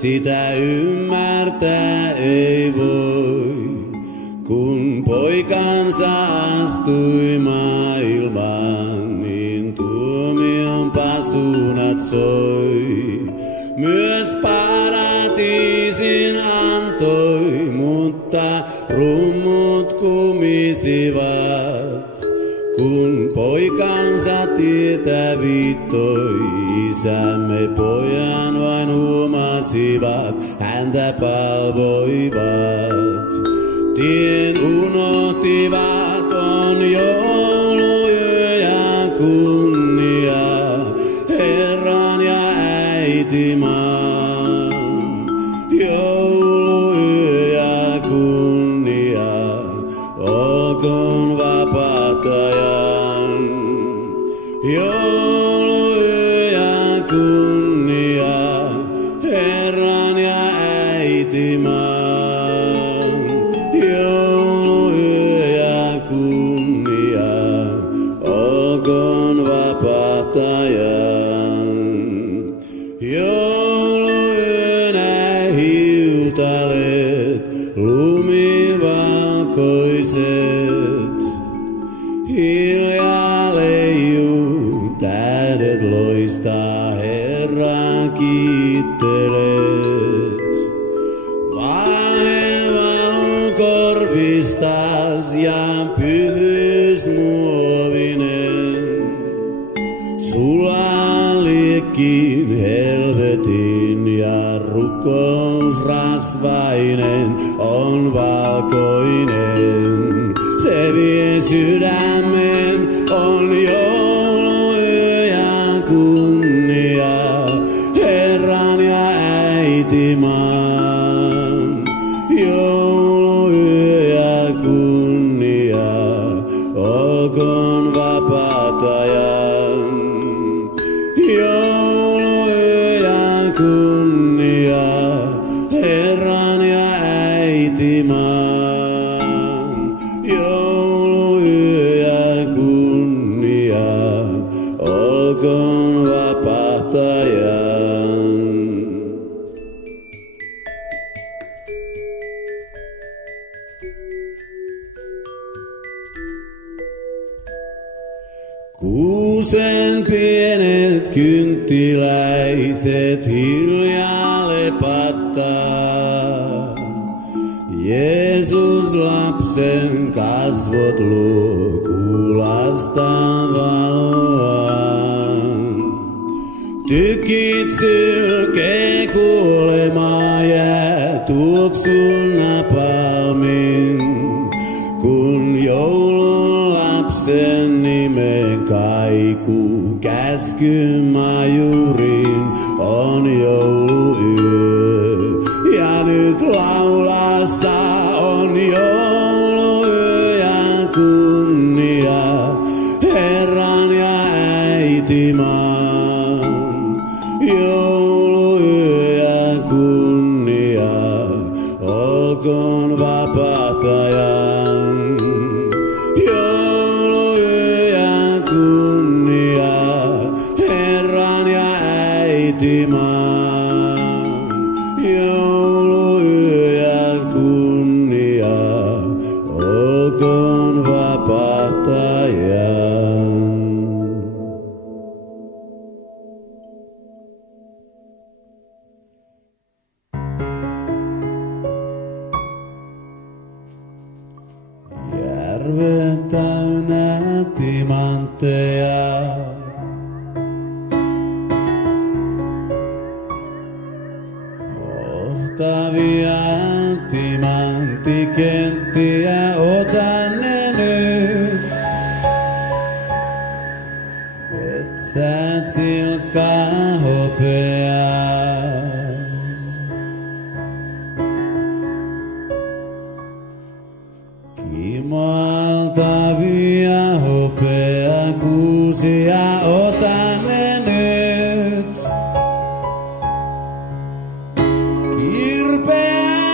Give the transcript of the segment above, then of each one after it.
sitä ymmärtää ei voi. Kun poikansa astui maailmaan, niin tuomion pasunat soi. Myös paratiisin antoi, mutta rummut kumisivat. Kun poikansa tietä viittoi, isämme pojan vain huomasivat, häntä palvoivat. Tien unohtivat, on jouluyö ja kunnia, Herran ja äiti maan. Jouluyö ja kunnia, olkoon vapahtajan. Jouluyö ja kunnia, Herran ja äiti maan. Jouluyönä hiutalet, lumivalkoiset, hiljaa leijuu, tähdet loistaa, Herraa kiittelet. Valhe valuu korvistas ja pyhyys muovinen, sulaa liekkiin helvetin ja rukous rasvainen on valkoinen. Se vie sydämen, on jouluyö ja kunnia, Herran ja äiti maan. Jouluyö ja kunnia, olkoon vapahtajan. Jouluyö ja kunnia, Herran ja äiti maan. Jouluyö ja kunnia, olkoon vapahtajan. Kuusen pienet kynttiläiset hiljaa lepattaa. Jeesus lapsen kasvot luo kulasta valoaan. Tykit sylkee kuolemaa jää tuoksun napalmin, kun joulun lapsen nimen kaikuu käskymajurin on jouluyö. Ja nyt laulassa on jouluyö ja kunnia, Herran ja äiti maan. Jouluyö ja kunnia, olkoon vapahtajan. Jouluyö ja kunnia, Herran ja äiti maan. Jouluyö ja kunnia, olkoon vapahtajan. Järvet täynnä timantteja, ohtavia timanttikenttiä, otan ne nyt. Metsät silkkaa hopeaa, kimaltavia hopeakuusia, otan ne nyt. Kirpeä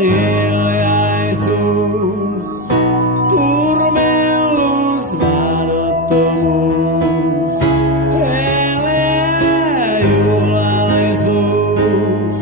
hiljaisuus, turmellus, mahdottomuus, heleä juhlallisuus,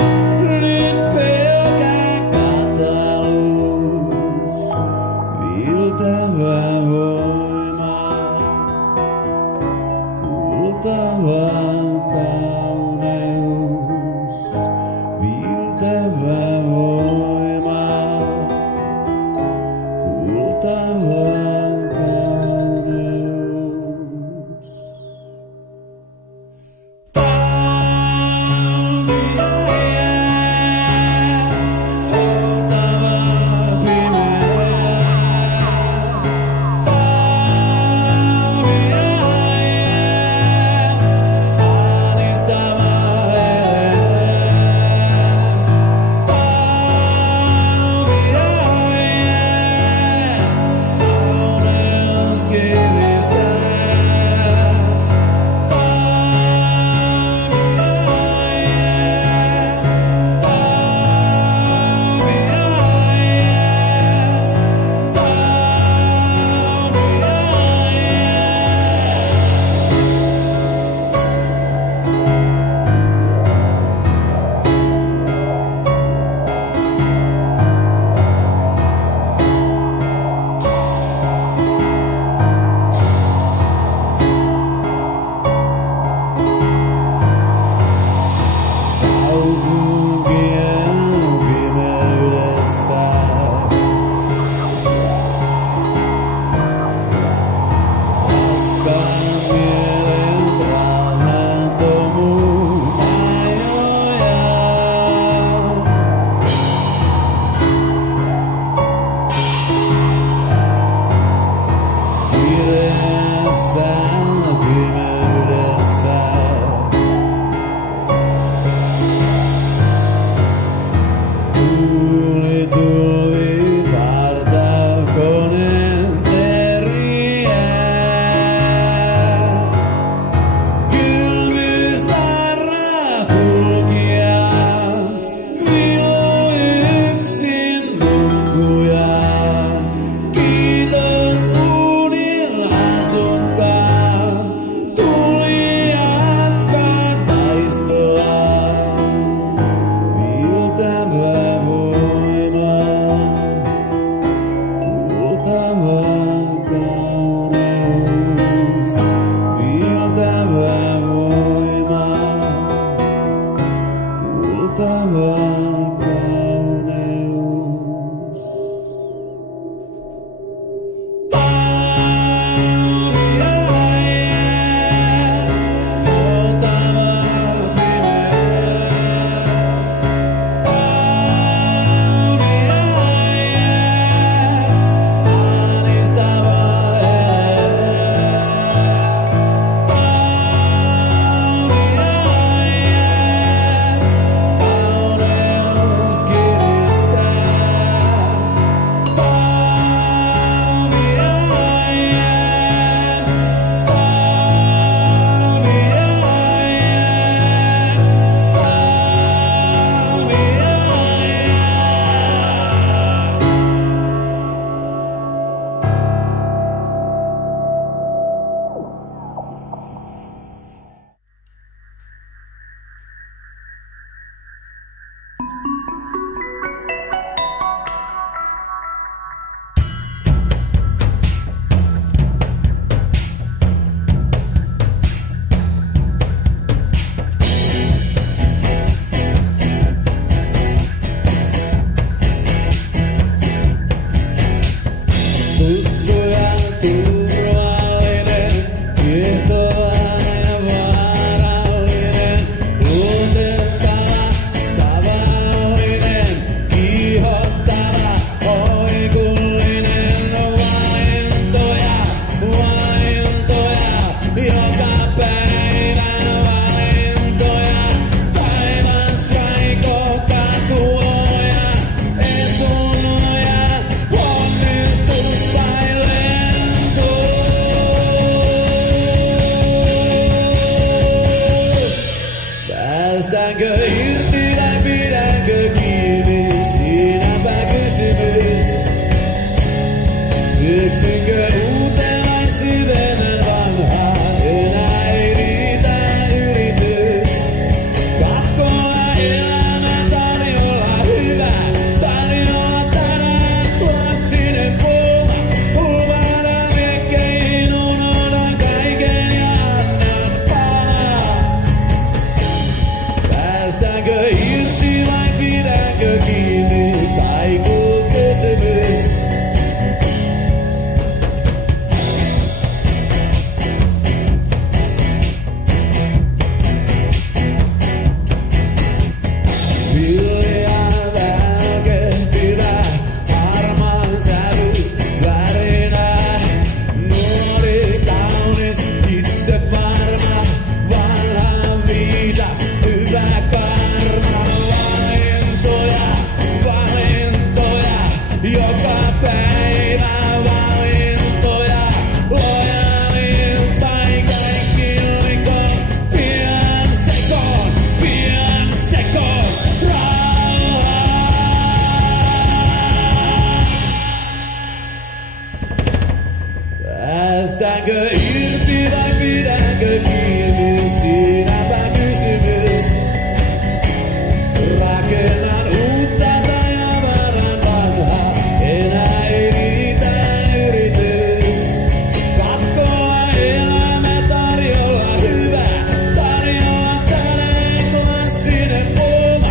Sinne puhuma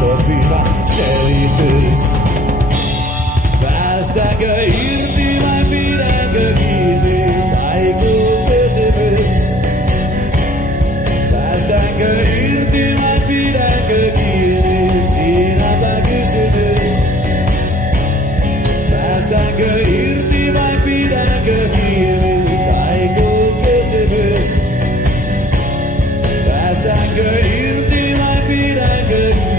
sopiva selitys. Päästäänkö irti vai pidänkö kiinni, kaikuu kysymys. Päästäänkö irti vai pidänkö kiinni, siinäpä kysymys. Päästäänkö irti vai pidänkö kiinni, kaikuu kysymys. Päästäänkö irti vai pidänkö kiinni?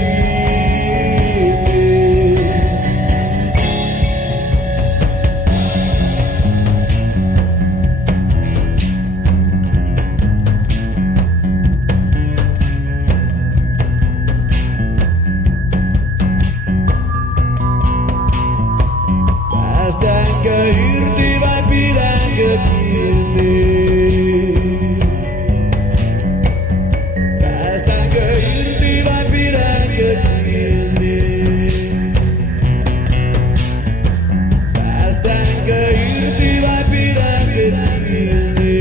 Päästäänkö irti vai pidänkö kiinni? Päästäänkö irti vai pidänkö kiinni? Päästäänkö irti vai pidänkö kiinni?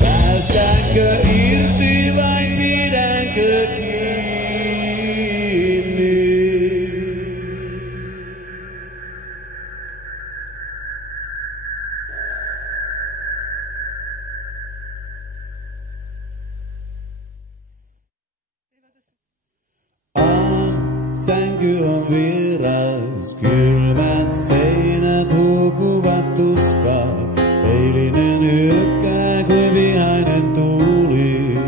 Päästäänkö irti vai pidänkö kiinni? Sänky on vieras, kylmät seinät hukuvat tuskaa. Eilinen hyökkää kuin vihainen tuuli.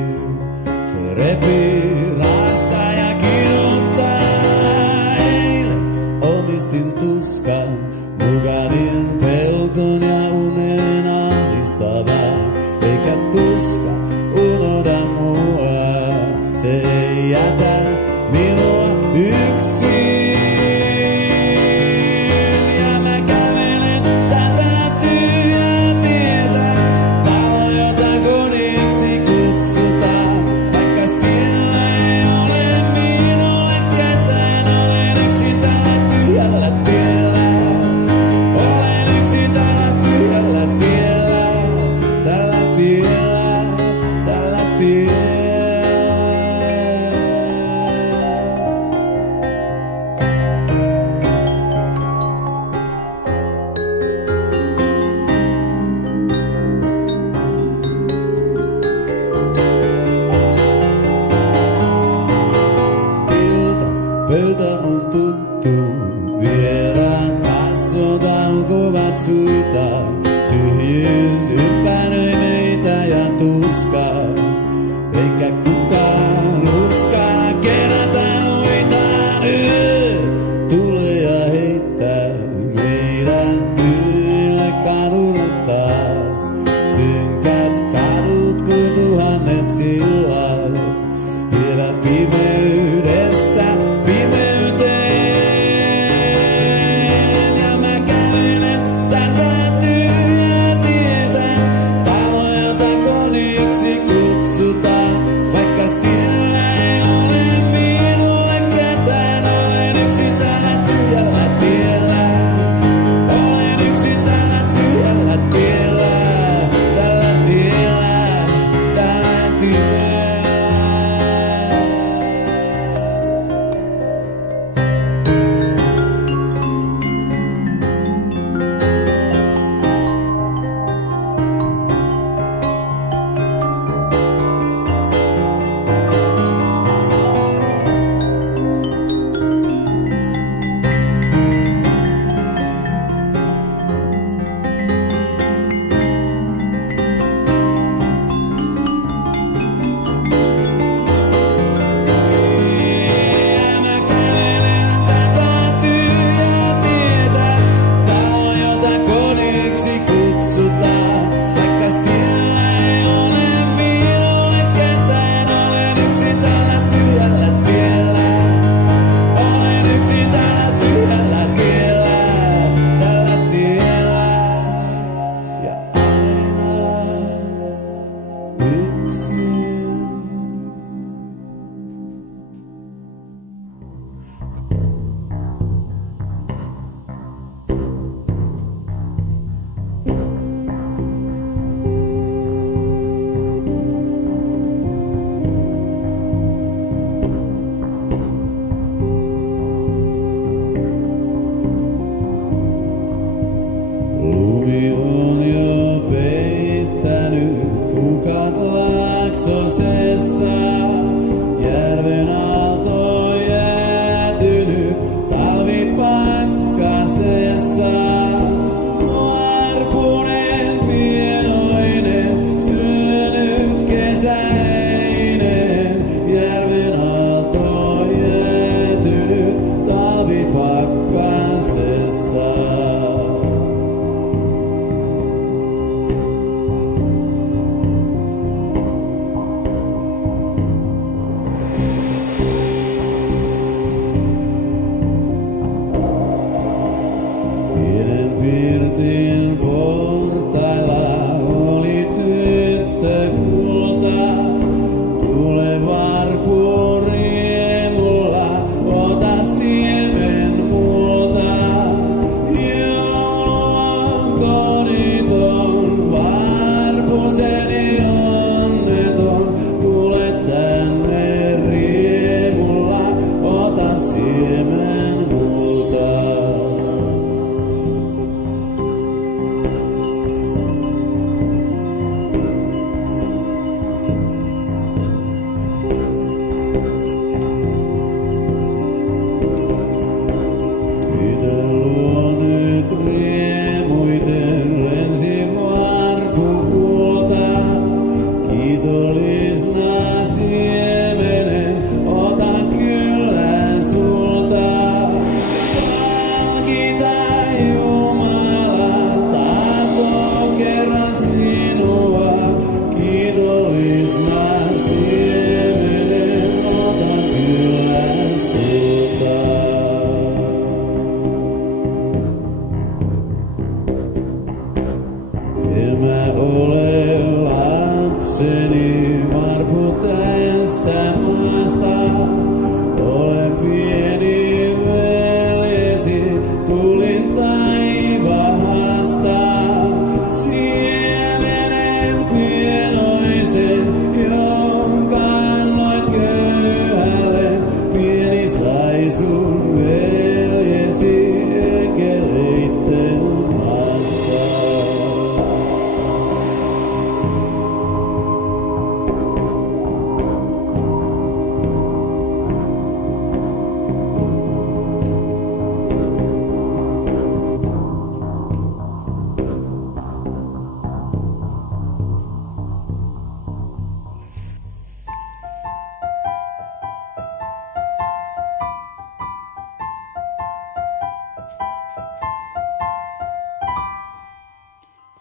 Se repii, raastaa ja kiduttaa. Eilen omistin tuskan, mukanin pelkon ja unen ahdistavaa. Eikä tuska unohda mua, se ei jätä minua yksin. Ja mä kävelen tätä tyhjää tietä, talo jota kodiksi kutsutaan. Vaikka siellä ei ole minulle ketään, olen yksin tällä tyhjällä tiellä. Olen yksin tällä tyhjällä tiellä, tällä tiellä, tällä tiellä. Pöytä on tuttu, vieraat kasvot aukovat suita. Tyhjyys ympäröi meitä ja tuskaa, eikä kukaan uskalla kerätä uitaan. Tule ja heittää meidät tyhjille kadulle taas. Synkät kadut kuin tuhannet sillat vievät pimeydestä pimeyteen. Ja mä kävelen tätä tyhjää tietä, talo jota kodiksi pirtin portailla oli tyttö kulta. Tule varpuun riemulla, ota siemen multa. Joulu on koditon, varpuseni onneton. Tule tänne riemulla, ota siemen multa. Mä olen lapseni varpu tästä maasta. Olen pieni veljesi, tulin taivaasta. Siemenen pienoisen, jonka annoit köyhälle. Pieni sai sun veljesi enkeleitten maasta.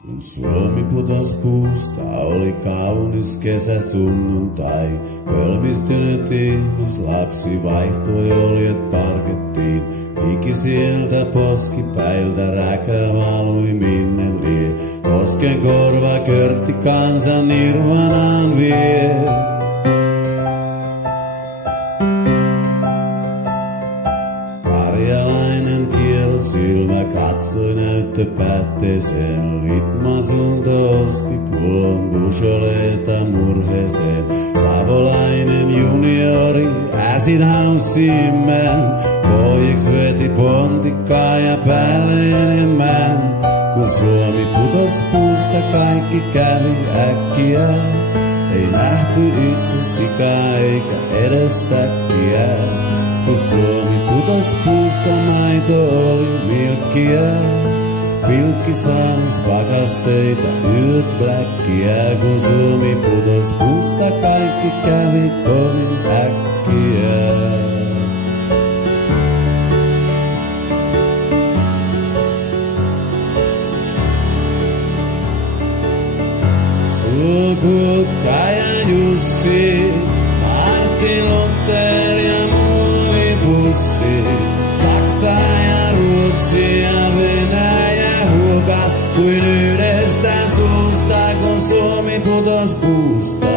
Kun Suomi putos puusta, oli kaunis kesäsunnuntai. Pölmistynyt ihmislapsi vaihtoi oljet parkettiin. Hiki sieltä poskipäiltä räkä valui minne lie. Kosken korva körtti kansan nirvanaan vie. Karjalainen kierrosilmä katsoi näyttöpäätteeseen. Litmasunto osti pullon Beaujoleta murheeseen. Savolainen juniori Acid Houseen. Pojiksi veti pontikkaa ja päälle enemmän. Kun Suomi putos puusta, kaikki kävi äkkiä. Ei nähty itse sikaa eikä edes säkkiä. Kun Suomi putos puusta, maito oli milkkiä. Pilkki saalis pakasteita, yöt bläkkiä. Kun Suomi putos puusta, kaikki kävi kovin äkkiä. Sulkukka ja Jussi, Martti Luther ja muovipussi. Saksa ja Ruotsi ja Venäjä huokas kuin yhdestä suusta, kun Suomi putos puusta.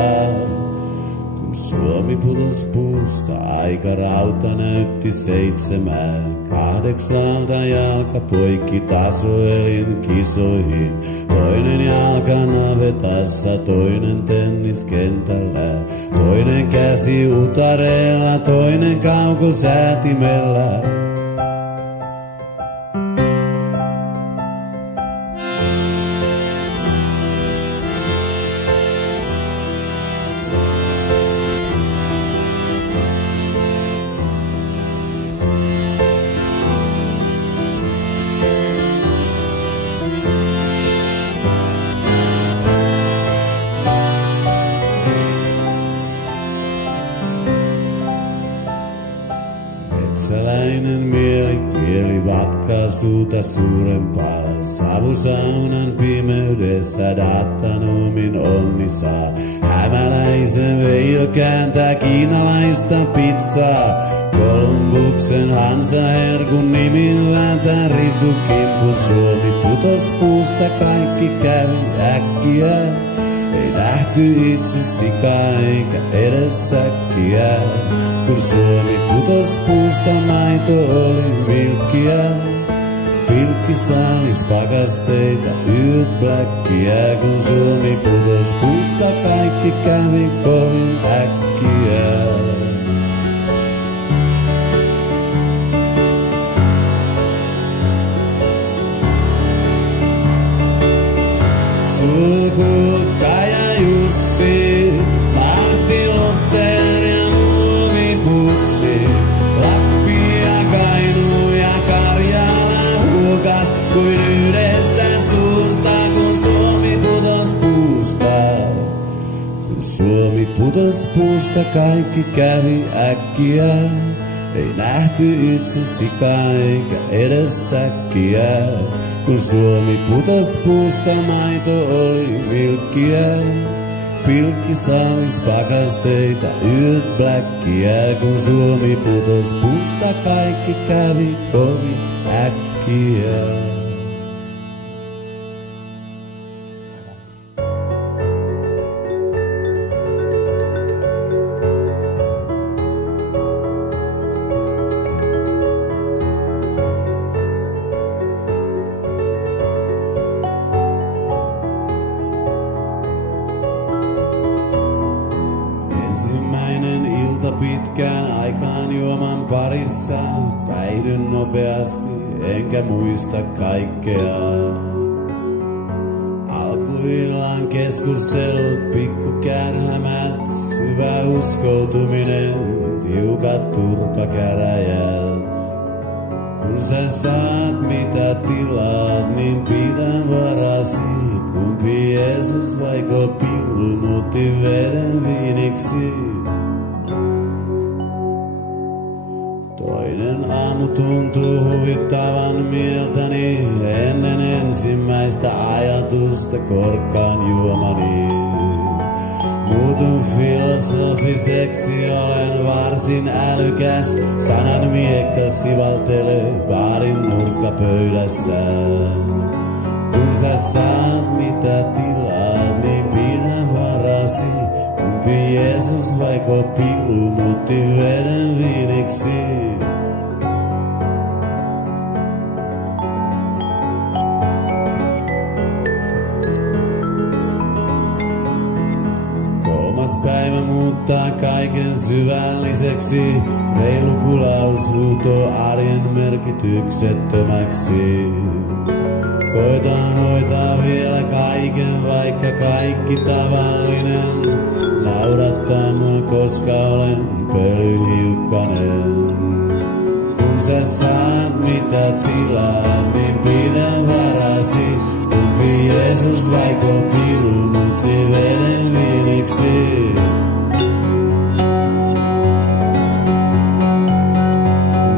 Kun Suomi putos puusta, aika rauta näytti 7. 8 jalka poikki tasoelin kisoihin. Toinen jalka navetassa, toinen tenniskentällä. Toinen käsi utareella, toinen kaukosäätimellä. Metsäläinen mitä suurempaa. Savusaunan pimeydessä datanomin onni saa. Hämäläisen Veijo kääntää kiinalaista pizzaa. Kolumbuksen Hansa-herkun nimillään tää risukimpun. Suomi putos puusta, kaikki kävi äkkiä. Ei nähty itse sikaa eikä edes säkkiä. Kun Suomi putos puusta, maito oli vilkkiä. Pilkki saalis pakasteita, yöt bläkkiä. Kun Suomi putos puusta, kaikki kävi kovin äkkiä. Sulkukka ja Jussi, Martti Luther ja muovipussi. Lappi ja Kainuu ja Karjala huukas kuin yhdestä suusta, kun Suomi putos puusta. Kun Suomi putos puusta, kaikki kävi äkkiä. Ei nähty itse sikaa eikä edes säkkiä. Kun Suomi putos puusta, maito oli vilkkiä. Pilkki saalis pakasteita, yöt bläkkiä. Kun Suomi putos puusta, kaikki kävi kovin äkkiä. Ensimmäinen ilta pitkään aikaan juoman parissa. Päihdyn nopeasti, enkä muista kaikkea. Alkuillan keskustelut, pikkukärhämät, syvä uskoutuminen, tiukat turpakäräjät. Kun sä saat mitä tilaat, niin pidä varasi. Kumpi Jeesus vaiko pillu muutti veden viiniksi? Toinen aamu tuntuu huvittavan mieltäni. Ennen ensimmäistä ajatusta korkkaan juomani. Muutun filosofiseksi, olen varsin älykäs. Sanan miekka sivaltelee baarin nurkkapöydässä. Kun sä saat mitä tilaat, niin pidä varasi. Kumpi Jeesus vaiko pillu muutti veden viiniksi? Kolmas päivä muuttaa kaiken syvälliseksi. Reilu kulaus huutoo arjen merkityksettömäksi. Koitan hoitaa vielä kaiken, vaikka kaikki tavallinen naurattaa mua, koska olen pölyhiukkanen. Kun sä saat mitä tilaat, niin pidä varasi. Kumpi Jeesus vaiko piru muutti veden viiniksi?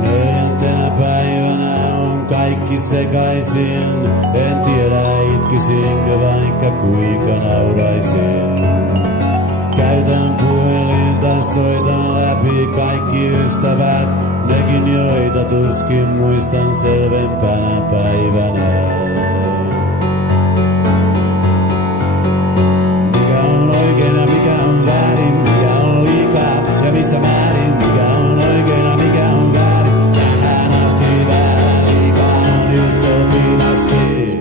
Neljäntenä päivänä on kaikki sekaisin. En tiedä itkisinkö vaikka kuinka nauraisin. Käytän puhelinta, soitan läpi kaikki ystävät. Nekin joita tuskin muistan selvempänä päivänä. Mikä on oikein ja mikä on väärin, mikä on liikaa ja missä määrin. Mikä on oikein ja mikä on väärin, tähän asti vähän liikaa on just sopivasti.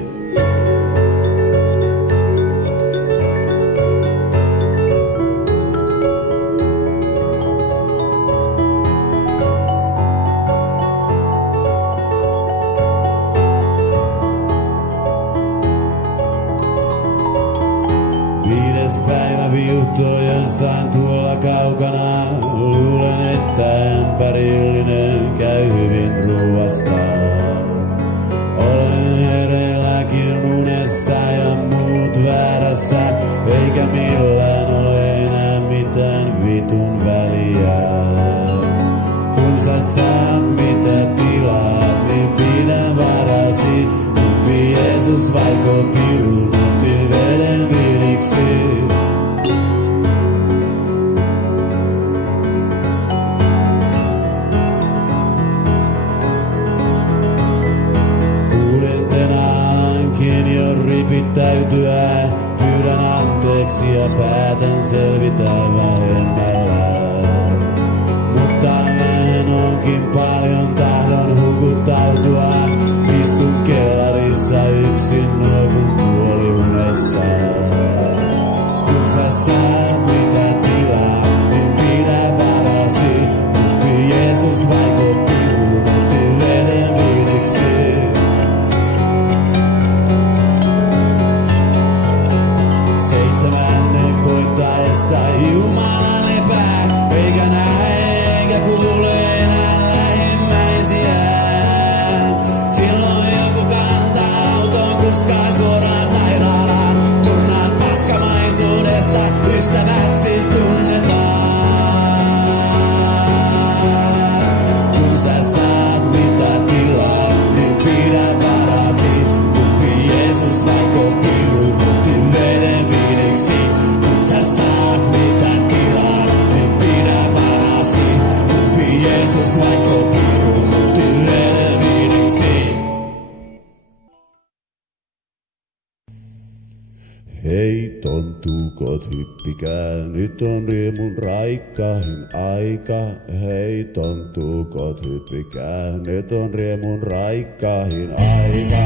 Viides päivä viuhtoo jossain tuolla kaukana. Luulen, että ämpärillinen käy hyvin ruuasta. Olen hereilläkin unessa ja muut väärässä. Eikä millään ole enää mitään vitun väliä. Kun sä saat mitä tilaat, niin pidä varasi. Jeesus vaiko piru muutti veden viiniksi? Alankin jo ripittäytyä, pyydän anteeksi ja päätän selvitä vähemmällä. Mutta vähän onkin paljon tahdon hukuttautua, istun kellarissa yksin nuokun puoliunessa. Kun sä saat mitä tilaa, niin pidä varasi, kumpi Jeesus vaiko piru muutti veden viiniksi? Seitsemännen koittaessa Jumala lepää, eikä näe eikä kuule enää lähimmäisiään. Silloin joku kantaa auton, kuskaa suoraan sairaalaan. Turnaan paskamaisuudesta, ystävät siis tunnetaan. Kun sä saat mitä tilaa, niin pidä varasi, kumpi Jeesus vaiko piru muutti veden viiniksi. Kun sä saat mitä tilaa, niin pidä varasi, kumpi Jeesus vaiko piru muutti veden viiniksi. Hei tontukot hyppikää, nyt on riemun raikkahin aika. Hei tontukot hyppikää, nyt on riemun raikkahin aika.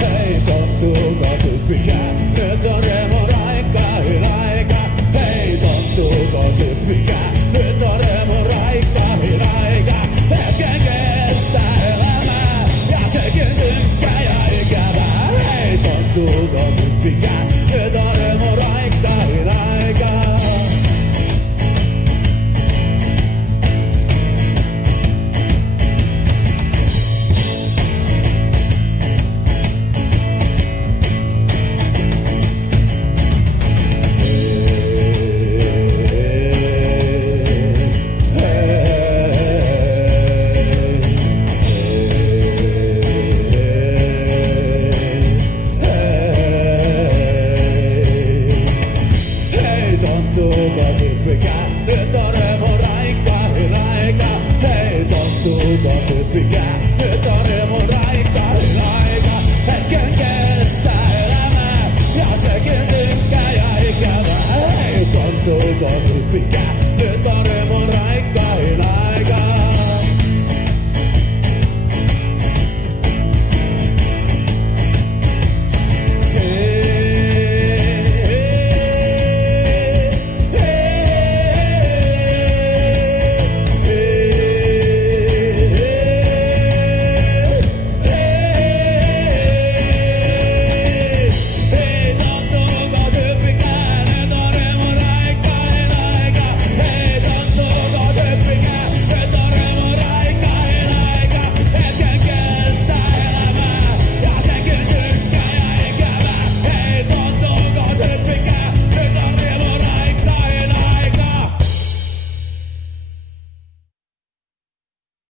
Hei tontukot hyppikää, nyt on riemun raikkahin aika. Hei tontukot hyppikää, nyt on riemun raikkahin aika. Hetken kestää elämää ja sekin synkkä ja ikävää. Hei tontukot hyppikää, nyt on riemun raikkahin aika. Tontukot hyppikää,